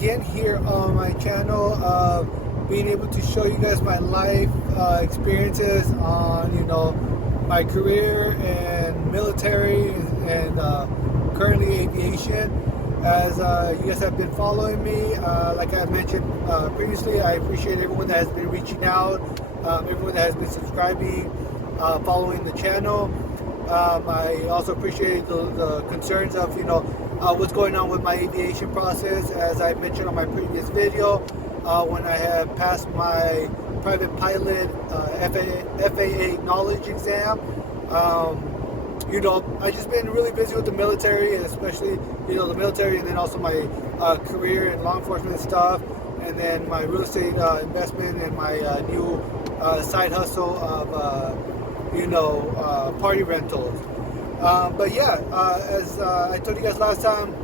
again here on my channel, being able to show you guys my life experiences on, my career and military and currently aviation. As you guys have been following me, like I mentioned previously, I appreciate everyone that has been reaching out, everyone that has been subscribing, following the channel. I also appreciate the concerns of, what's going on with my aviation process. As I mentioned on my previous video, when I have passed my private pilot FAA knowledge exam, I've just been really busy with the military, and especially, the military, and then also my career in law enforcement stuff, and then my real estate investment and my new side hustle of, party rentals. But yeah, as I told you guys last time,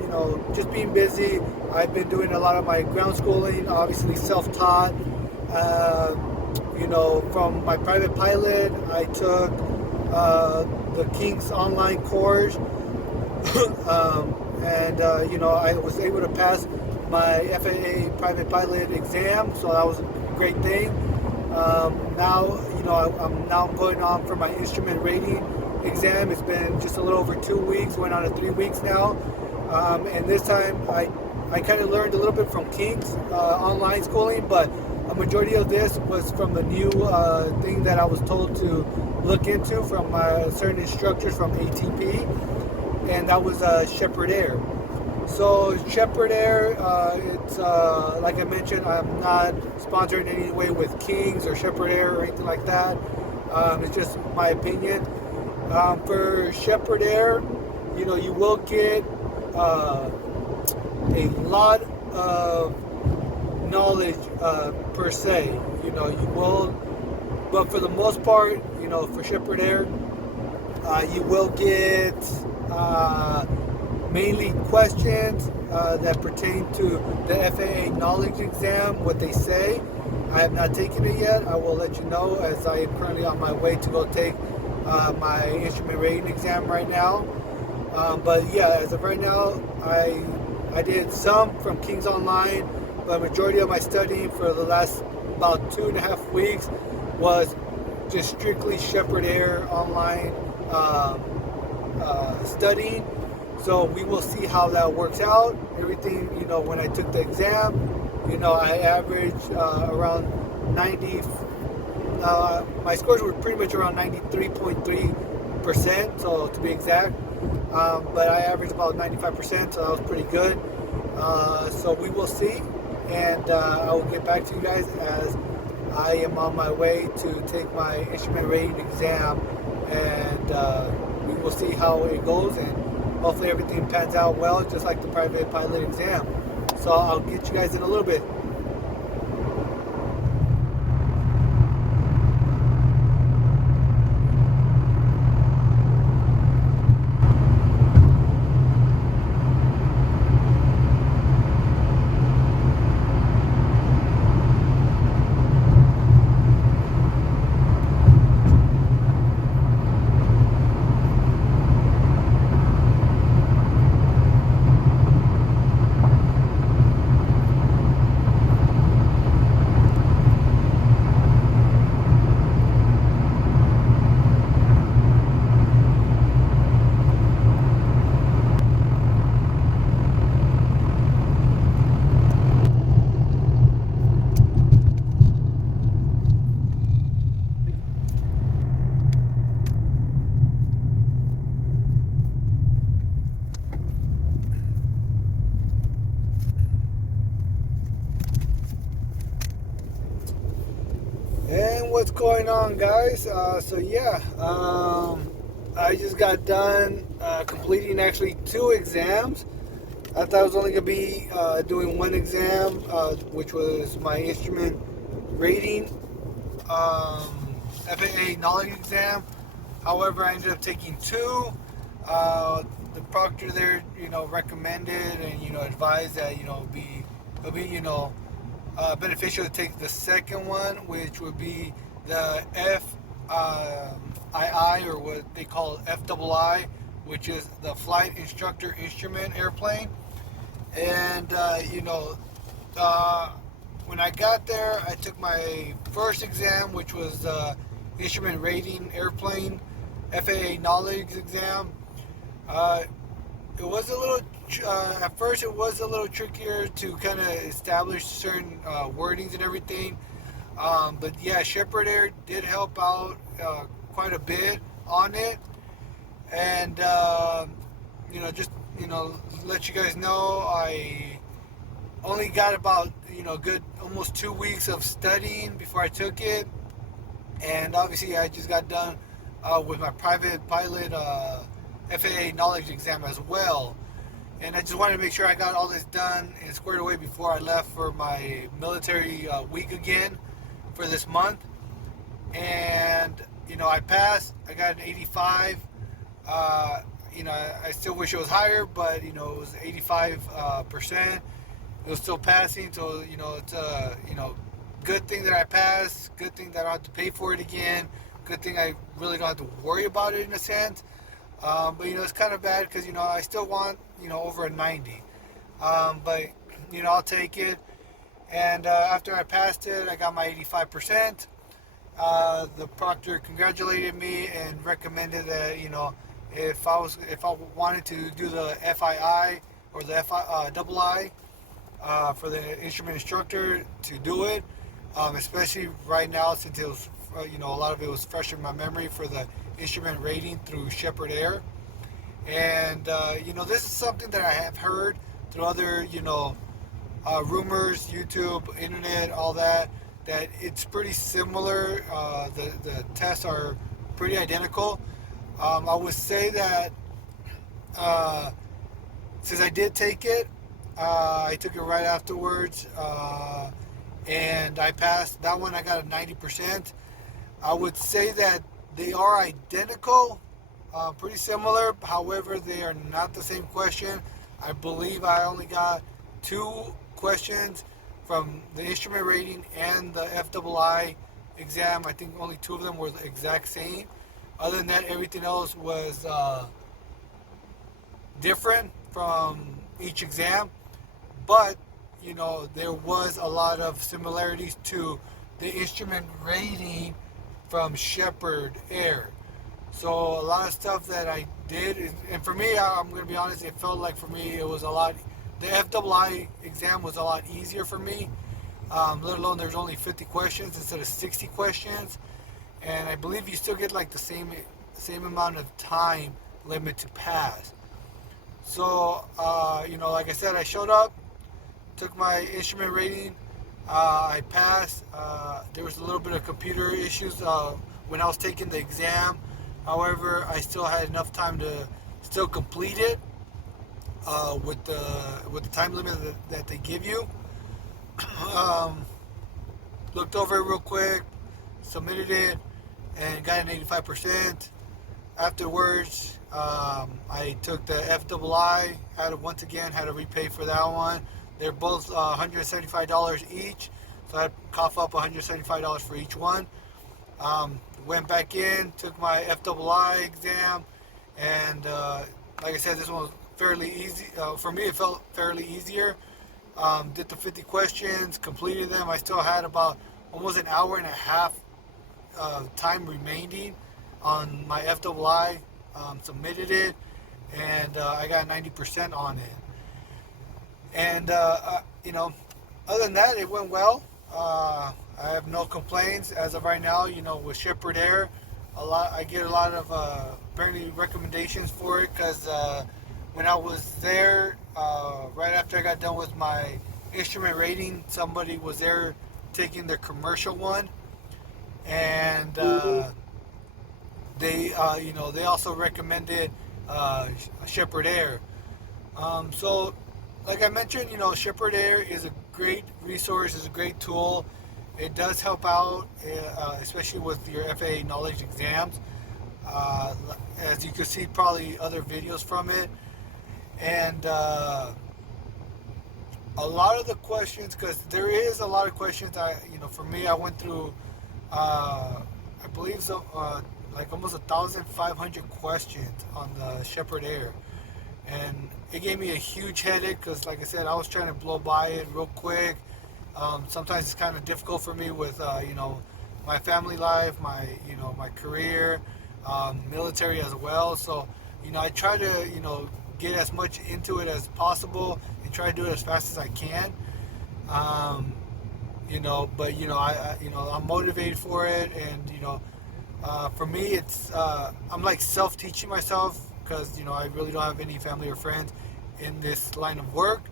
just being busy. I've been doing a lot of my ground schooling, obviously self-taught. From my private pilot, I took the King's online course, and I was able to pass my FAA private pilot exam, so that was a great thing. Now, I'm now going on for my instrument rating exam. It's been just a little over 2 weeks, going on to 3 weeks now, and this time I kind of learned a little bit from King's online schooling, but a majority of this was from a new thing that I was told to look into from certain instructors from ATP, and that was Shepherd Air. So Shepherd Air, it's like I mentioned, I'm not sponsored in any way with King's or Shepherd Air or anything like that. It's just my opinion. For Shepherd Air, you will get a lot of knowledge per se. You will, but for the most part, for Shepherd Air, you will get mainly questions that pertain to the FAA knowledge exam, what they say. I have not taken it yet. I will let you know, as I am currently on my way to go take my instrument rating exam right now. But yeah, as of right now, I did some from King's Online, but majority of my studying for the last about 2.5 weeks was just strictly Shepherd Air online studying. So we will see how that works out. Everything, when I took the exam, I averaged around 90. My scores were pretty much around 93.3%, so to be exact. But I averaged about 95%, so that was pretty good. So we will see, and I will get back to you guys as I am on my way to take my instrument rating exam, and we will see how it goes, and hopefully everything pans out well, just like the private pilot exam. So I'll get you guys in a little bit. And what's going on, guys? So yeah, I just got done completing actually 2 exams. I thought I was only going to be doing 1 exam, which was my instrument rating FAA knowledge exam. However, I ended up taking 2. The proctor there, recommended and advised that it'll be beneficial to take the second one, which would be the FII, or what they call FII, which is the Flight Instructor Instrument Airplane. And when I got there, I took my first exam, which was instrument rating airplane FAA knowledge exam. It was a little, at first it was a little trickier to kind of establish certain wordings and everything. But yeah, Shepherd Air did help out quite a bit on it. And, just, let you guys know, I only got about, good almost 2 weeks of studying before I took it. And obviously I just got done with my private pilot FAA knowledge exam as well. And I just wanted to make sure I got all this done and squared away before I left for my military week again for this month. And, I passed. I got an 85. I still wish it was higher, but, it was 85%. It was still passing, so, it's a, good thing that I passed. Good thing that I don't have to pay for it again. Good thing I really don't have to worry about it in a sense. But, it's kind of bad because, I still want, over a 90. But, I'll take it. And after I passed it, I got my 85%. The proctor congratulated me and recommended that, if I wanted to do the FII or the FII, for the instrument instructor to do it, especially right now since it was, a lot of it was fresh in my memory for the instrument rating through Shepherd Air. And, this is something that I have heard through other, rumors, YouTube, internet, all that it's pretty similar. The tests are pretty identical. I would say that since I did take it, I took it right afterwards, and I passed. That one I got a 90%. I would say that they are identical, pretty similar. However, they are not the same question. I believe I only got 2 questions from the instrument rating and the FII exam. I think only 2 of them were the exact same. Other than that, everything else was different from each exam. But, there was a lot of similarities to the instrument rating from Shepherd Air. So a lot of stuff that I did, and for me, I'm going to be honest, it felt like for me it was a lot, the FII exam was a lot easier for me, let alone there's only 50 questions instead of 60 questions. And I believe you still get like the same amount of time limit to pass. So, like I said, I showed up, took my instrument rating, I passed. There was a little bit of computer issues when I was taking the exam. However, I still had enough time to still complete it with the time limit that they give you. Looked over it real quick, submitted it, and got an 85%. Afterwards, I took the FII, had to repay for that one. They're both $175 each, so I cough up $175 for each one. Went back in, took my FII exam, and like I said, this one was fairly easy. For me, it felt fairly easier. Did the 50 questions, completed them. I still had about almost an hour and a half time remaining on my FII. Submitted it, and I got 90% on it. And other than that, it went well. I have no complaints as of right now. With Shepherd Air, I get a lot of apparently recommendations for it because when I was there, right after I got done with my instrument rating, somebody was there taking their commercial one, and they also recommended Shepherd Air. So, like I mentioned, Shepherd Air is a great resource, is a great tool. It does help out, especially with your FAA knowledge exams. As you can see, probably other videos from it. And a lot of the questions, because there is a lot of questions, for me, I went through, I believe, so, like almost 1,500 questions on the Shepherd Air. and it gave me a huge headache because, like I said, I was trying to blow by it real quick. Sometimes it's kind of difficult for me with my family life, my career, military as well. So I try to get as much into it as possible and try to do it as fast as I can. But I'm motivated for it, and for me, it's I'm like self-teaching myself because I really don't have any family or friends in this line of work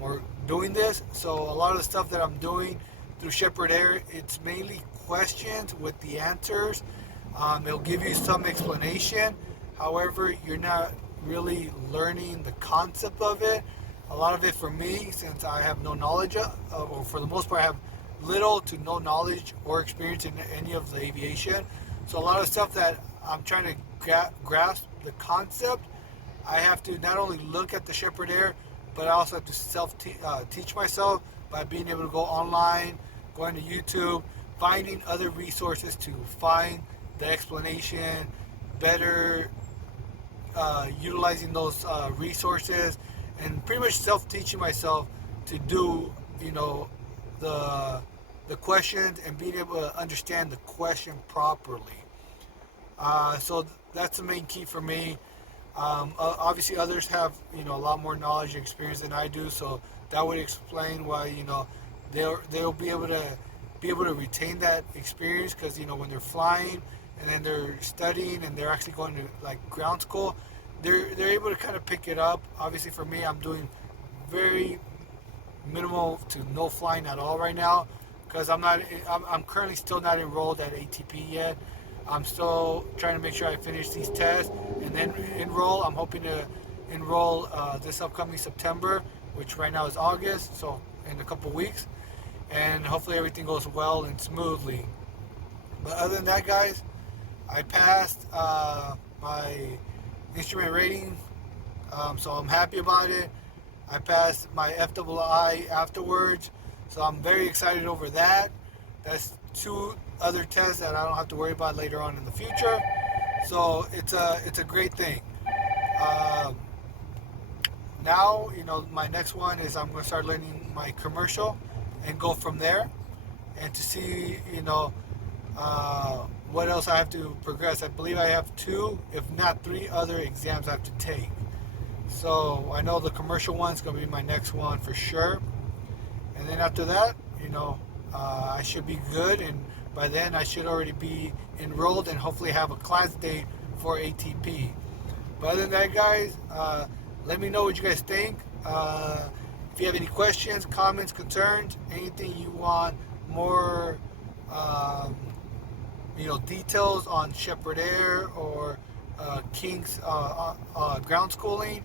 or doing this. So a lot of the stuff that I'm doing through Shepherd Air, it's mainly questions with the answers. It'll give you some explanation. However, you're not really learning the concept of it. A lot of it for me, since I have no knowledge or for the most part I have little to no knowledge or experience in any of the aviation. So a lot of stuff that I'm trying to grasp the concept, I have to not only look at the Shepherd Air, but I also have to teach myself by being able to go online, going to YouTube, finding other resources to find the explanation, better utilizing those resources, and pretty much self-teaching myself to do the questions and being able to understand the question properly. So that's the main key for me. Obviously, others have a lot more knowledge and experience than I do, so that would explain why they'll be able to retain that experience, because when they're flying and then they're studying and they're actually going to like ground school, they're able to kind of pick it up. Obviously, for me, I'm doing very minimal to no flying at all right now because I'm currently still not enrolled at ATP yet. I'm still trying to make sure I finish these tests and then enroll. I'm hoping to enroll this upcoming September, which right now is August, so in a couple weeks, and hopefully everything goes well and smoothly. But other than that, guys, I passed my instrument rating, so I'm happy about it. I passed my FII afterwards, so I'm very excited over that. That's 2 other tests that I don't have to worry about later on in the future. So it's a great thing. Now, my next one is I'm going to start learning my commercial and go from there, and to see, what else I have to progress. I believe I have 2, if not 3 other exams I have to take. So I know the commercial one's going to be my next one for sure. And then after that, I should be good, and by then I should already be enrolled and hopefully have a class date for ATP. But other than that, guys, let me know what you guys think. If you have any questions, comments, concerns, anything you want more details on Shepherd Air or King's ground schooling,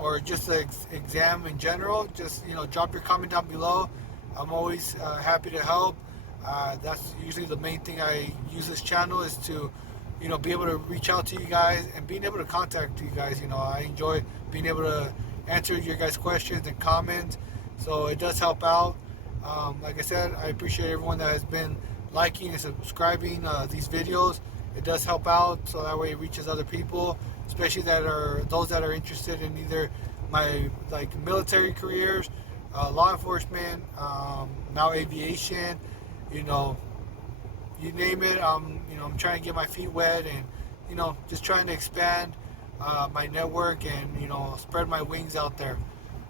or just the exam in general, just drop your comment down below. I'm always happy to help. That's usually the main thing I use this channel, is to be able to reach out to you guys and being able to contact you guys. I enjoy being able to answer your guys' questions and comments, so it does help out. Like I said, I appreciate everyone that has been liking and subscribing these videos. It does help out, so that way it reaches other people, especially those that are interested in either my military careers, law enforcement, now aviation, you name it. I'm trying to get my feet wet and just trying to expand my network and spread my wings out there.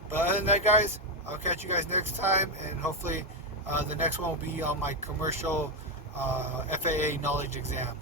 But other than that, guys, I'll catch you guys next time, and hopefully the next one will be on my commercial FAA knowledge exam.